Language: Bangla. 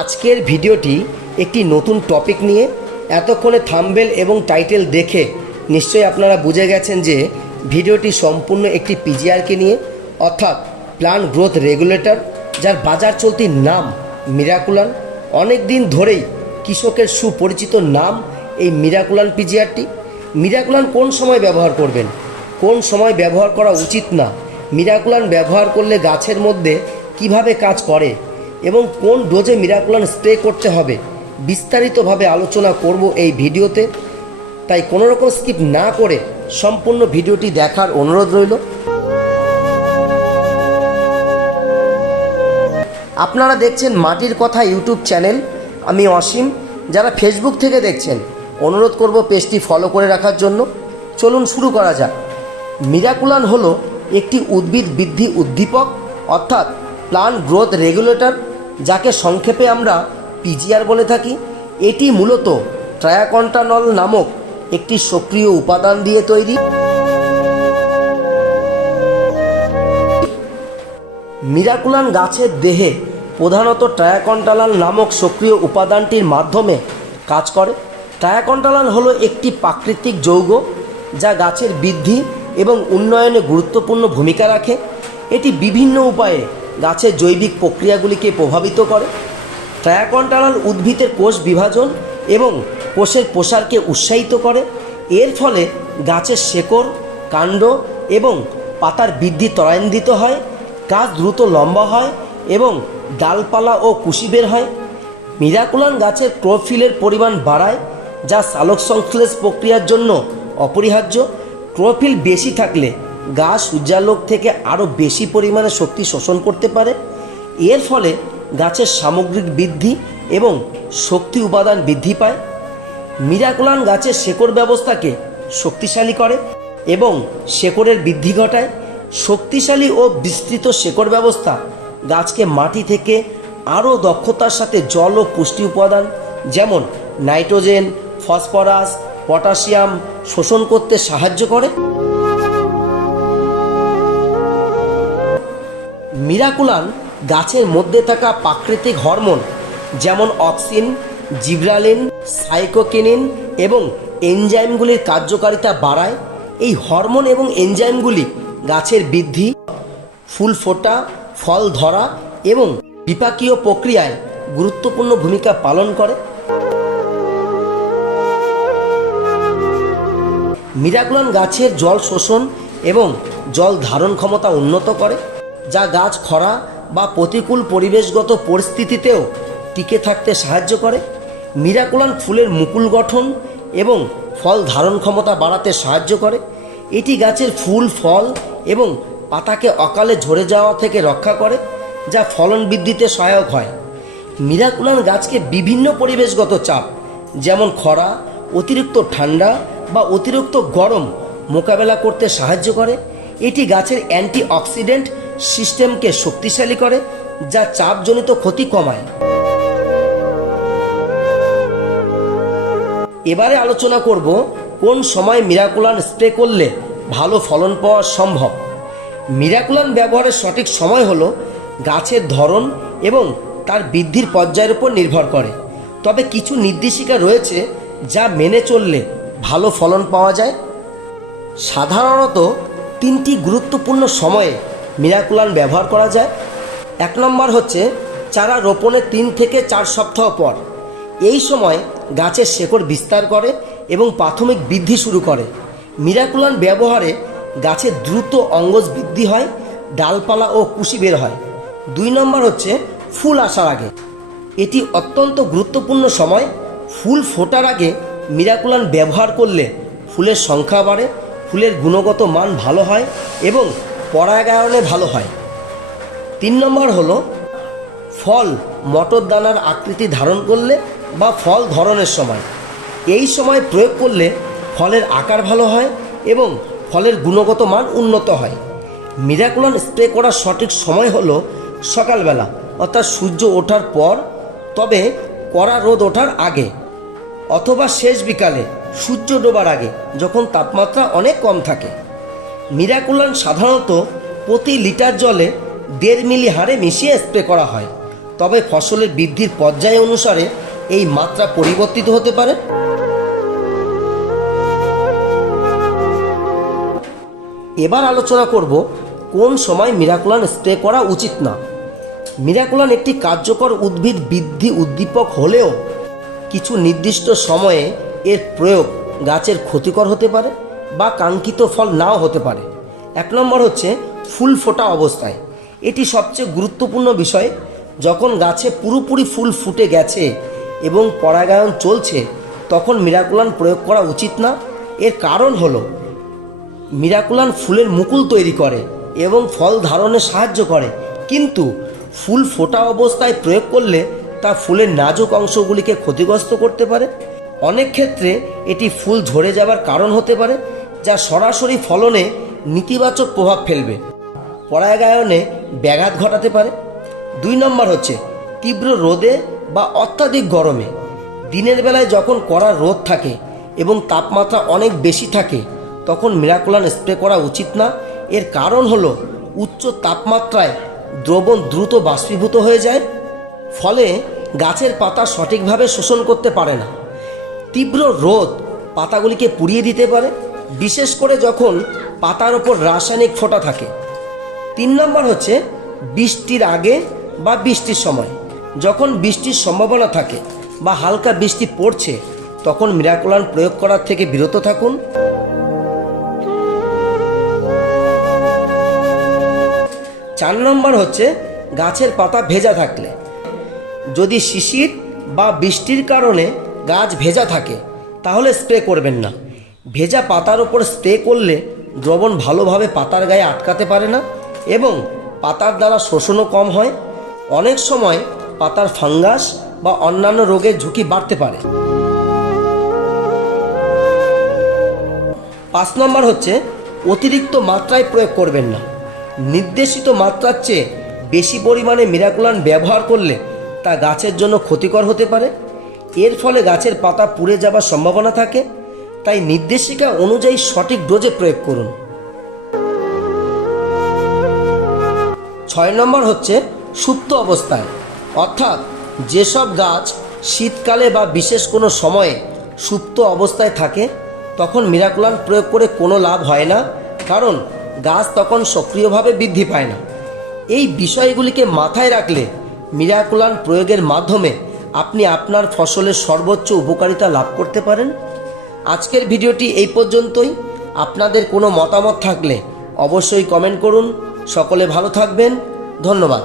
আজকের ভিডিওটি একটি নতুন টপিক নিয়ে এতক্ষণে থাম্বেল এবং টাইটেল দেখে নিশ্চয়ই আপনারা বুঝে গেছেন যে ভিডিওটি সম্পূর্ণ একটি পিজিআরকে নিয়ে, অর্থাৎ প্লান্ট গ্রোথ রেগুলেটর যার বাজার চলতি নাম মিরাকুলান অনেক দিন ধরেই কৃষকের সুপরিচিত নাম এই মিরাকুলান পিজিআরটি মিরাকুলান কোন সময় ব্যবহার করবেন? কোন সময় ব্যবহার করা উচিত না? মিরাকুলান ব্যবহার করলে গাছের মধ্যে কীভাবে কাজ করে? এবং কোন ডোজে মিরাকুলান স্প্রে করতে হবে বিস্তারিতভাবে আলোচনা করব এই ভিডিওতে। তাই কোনো রকম স্কিপ না করে সম্পূর্ণ ভিডিওটি দেখার অনুরোধ রইল। আপনারা দেখছেন মাটির কথা ইউটিউব চ্যানেল। আমি অসীম। যারা ফেসবুক থেকে দেখছেন, অনুরোধ করব পেজটি ফলো করে রাখার জন্য। চলুন শুরু করা যাক। মিরাকুলান হলো একটি উদ্ভিদ বৃদ্ধি উদ্দীপক, অর্থাৎ প্লান্ট গ্রোথ রেগুলেটর, যাকে সংক্ষেপে আমরা পিজিআর বলে থাকি, এটি মূলত ট্রায়াকন্টানল নামক একটি সক্রিয় উপাদান দিয়ে তৈরি। মিরাকুলান গাছের দেহে প্রধানত ট্রায়াকন্টালান নামক সক্রিয় উপাদানটির মাধ্যমে কাজ করে। ট্রায়াকন্টালান হলো একটি প্রাকৃতিক যৌগ যা গাছের বৃদ্ধি এবং উন্নয়নে গুরুত্বপূর্ণ ভূমিকা রাখে। এটি বিভিন্ন উপায়ে গাছের জৈবিক প্রক্রিয়াগুলিকে প্রভাবিত করে। ট্রায়াকন্টালান উদ্ভিদের কোষ বিভাজন এবং কোষের প্রসারকে উৎসাহিত করে। এর ফলে গাছের শেকড়, কাণ্ড এবং পাতার বৃদ্ধি ত্বরান্বিত হয়, গাছ দ্রুত লম্বা হয় এবং ডালপালা ও কুশি বের হয়। মিরাকুলান গাছের ক্লোরোফিলের পরিমাণ বাড়ায়, যা সালোক সংশ্লেষ প্রক্রিয়ার জন্য অপরিহার্য। ক্লোরোফিল বেশি থাকলে গাছ সূর্যালোক থেকে আরও বেশি পরিমাণে শক্তি শোষণ করতে পারে। এর ফলে গাছের সামগ্রিক বৃদ্ধি এবং শক্তি উপাদান বৃদ্ধি পায়। মিরাকুলান গাছের শেকড় ব্যবস্থাকে শক্তিশালী করে এবং শেকড়ের বৃদ্ধি ঘটায়। শক্তিশালী ও বিস্তৃত শেকড় ব্যবস্থা গাছকে মাটি থেকে আরও দক্ষতার সাথে জল ও পুষ্টি উপাদান, যেমন নাইট্রোজেন, ফসফরাস, পটাশিয়াম শোষণ করতে সাহায্য করে। মিরাকুলান গাছের মধ্যে থাকা প্রাকৃতিক হরমোন, যেমন অক্সিন, জিব্রালিন, সাইকোকিনিন এবং এনজাইমগুলির কার্যকারিতা বাড়ায়। এই হরমোন এবং এনজাইমগুলি গাছের বৃদ্ধি, ফুল ফোটা, ফল ধরা এবং বিপাকীয় প্রক্রিয়ায় গুরুত্বপূর্ণ ভূমিকা পালন করে। মিরাকুলান গাছের জল শোষণ এবং জল ধারণ ক্ষমতা উন্নত করে। যা গাছ খরা বা প্রতিকূল পরিবেশগত পরিস্থিতিতেও টিকে থাকতে সাহায্য করে। মিরাকুলান ফুলের মুকুল গঠন এবং ফল ধারণ ক্ষমতা বাড়াতে সাহায্য করে। এটি গাছের ফুল, ফল এবং পাতাকে অকালে ঝরে যাওয়া থেকে রক্ষা করে, যা ফলন বৃদ্ধিতে সহায়ক হয়। মিরাকুলান গাছকে বিভিন্ন পরিবেশগত চাপ, যেমন খরা, অতিরিক্ত ঠান্ডা বা অতিরিক্ত গরম মোকাবেলা করতে সাহায্য করে। এটি গাছের অ্যান্টি অক্সিডেন্ট সিস্টেমকে শক্তিশালী করে, যা চাপজনিত ক্ষতি কমায়। এবারে আলোচনা করব, কোন সময় মিরাকুলান স্প্রে করলে ভালো ফলন পাওয়া সম্ভব? মিরাকুলান ব্যবহারের সঠিক সময় হলো গাছের ধরন এবং তার বৃদ্ধির পর্যায়ের উপর নির্ভর করে। তবে কিছু নির্দেশিকা রয়েছে যা মেনে চললে ভালো ফলন পাওয়া যায়। সাধারণত তিনটি গুরুত্বপূর্ণ সময়ে মিরাকুলান ব্যবহার করা যায়। এক নম্বর হচ্ছে, চারা রোপণের তিন থেকে চার সপ্তাহ পর। এই সময় গাছের শেকড় বিস্তার করে এবং প্রাথমিক বৃদ্ধি শুরু করে। মিরাকুলান ব্যবহারে গাছের দ্রুত অঙ্গজ বৃদ্ধি হয়, ডালপালা ও কুশি বের হয়। দুই নম্বর হচ্ছে, ফুল আসার আগে। এটি অত্যন্ত গুরুত্বপূর্ণ সময়। ফুল ফোটার আগে মিরাকুলান ব্যবহার করলে ফুলের সংখ্যা বাড়ে ফুলের গুণগত মান ভালো হয় এবং পরাগায়নে ভালো হয়। তিন নম্বর হলো, ফল মটর দানার আকৃতি ধারণ করলে বা ফল ধরনের সময়। এই সময় প্রয়োগ করলে ফলের আকার ভালো হয় এবং ফলের গুণগত মান উন্নত হয়। মিরাকুলান স্প্রে করার সঠিক সময় হলো সকালবেলা, অর্থাৎ সূর্য ওঠার পর, তবে কড়া রোদ ওঠার আগে, অথবা শেষ বিকালে। সূর্য ডোবার আগে, যখন তাপমাত্রা অনেক কম থাকে। মিরাকুলান সাধারণত প্রতি লিটার জলে দেড় মিলি হারে মিশিয়ে স্প্রে করা হয়। তবে ফসলের বৃদ্ধির পর্যায় অনুসারে এই মাত্রা পরিবর্তিত হতে পারে। এবার আলোচনা করব কোন সময় মিরাকুলান স্প্রে করা উচিত না। মিরাকুলান একটি কার্যকর উদ্ভিদ বৃদ্ধি উদ্দীপক হলেও কিছু নির্দিষ্ট সময়ে এর প্রয়োগ গাছের ক্ষতিকর হতে পারে বা কাঙ্ক্ষিত ফল নাও হতে পারে। এক নম্বর হচ্ছে ফুল ফোটা অবস্থায়। এটি সবচেয়ে গুরুত্বপূর্ণ বিষয়। যখন গাছে পুরোপুরি ফুল ফুটে গেছে এবং পরাগায়ন চলছে, তখন মিরাকুলান প্রয়োগ করা উচিত না। এর কারণ হলো, মিরাকুলান ফুলের মুকুল তৈরি করে এবং ফল ধারণে সাহায্য করে। কিন্তু ফুল ফোটা অবস্থায় প্রয়োগ করলে তা ফুলের নাজুক অংশগুলিকে ক্ষতিগ্রস্ত করতে পারে। অনেক ক্ষেত্রে এটি ফুল ঝরে যাবার কারণ হতে পারে, যা সরাসরি ফলনে নেতিবাচক প্রভাব ফেলবে। পরাগায়নে ব্যাঘাত ঘটাতে পারে। দুই নম্বর হচ্ছে তীব্র রোদে বা অত্যাধিক গরমে। দিনের বেলায় যখন কড়া রোদ থাকে এবং তাপমাত্রা অনেক বেশি থাকে, তখন মিরাকুলান স্প্রে করা উচিত না। এর কারণ হলো উচ্চ তাপমাত্রায় দ্রবণ দ্রুত বাষ্পীভূত হয়ে যায়, ফলে গাছের পাতা সঠিকভাবে শোষণ করতে পারে না। তীব্র রোদ পাতাগুলিকে পুড়িয়ে দিতে পারে, বিশেষ করে যখন পাতার ওপর রাসায়নিক ফোঁটা থাকে। তিন নম্বর হচ্ছে বৃষ্টির আগে বা বৃষ্টির সময়। যখন বৃষ্টির সম্ভাবনা থাকে বা হালকা বৃষ্টি পড়ছে, তখন মিরাকুলান প্রয়োগ করার থেকে বিরত থাকুন। চার নম্বর হচ্ছে গাছের পাতা ভেজা থাকলে। যদি শিশির বা বৃষ্টির কারণে গাছ ভেজা থাকে, তাহলে স্প্রে করবেন না। ভেজা পাতার ওপর স্প্রে করলে দ্রবণ ভালোভাবে পাতার গায়ে আটকাতে পারে না এবং পাতার দ্বারা শোষণও কম হয়। অনেক সময় পাতার ফাঙ্গাস বা অন্যান্য রোগের ঝুঁকি বাড়তে পারে। পাঁচ নম্বর হচ্ছে, অতিরিক্ত মাত্রায় প্রয়োগ করবেন না। নির্দেশিত মাত্রার চেয়ে বেশি পরিমাণে মিরাকুলান ব্যবহার করলে তা গাছের জন্য ক্ষতিকর হতে পারে। এর ফলে গাছের পাতা পুড়ে যাবার সম্ভাবনা থাকে। তাই নির্দেশিকা অনুযায়ী সঠিক ডোজে প্রয়োগ করুন। ছয় নম্বর হচ্ছে সুপ্ত অবস্থায়। অর্থাৎ যেসব গাছ শীতকালে বা বিশেষ কোনো সময়ে সুপ্ত অবস্থায় থাকে, তখন মিরাকুলান প্রয়োগ করে কোনো লাভ হয় না, কারণ গাছ তখন সক্রিয়ভাবে বৃদ্ধি পায় না। এই বিষয়গুলিকে মাথায় রাখলে মিরাকুলান প্রয়োগের মাধ্যমে আপনি আপনার ফসলের সর্বোচ্চ উপকারিতা লাভ করতে পারেন। আজকের ভিডিওটি এই পর্যন্তই। আপনাদের কোনো মতামত থাকলে অবশ্যই কমেন্ট করুন। সকলে ভালো থাকবেন। ধন্যবাদ।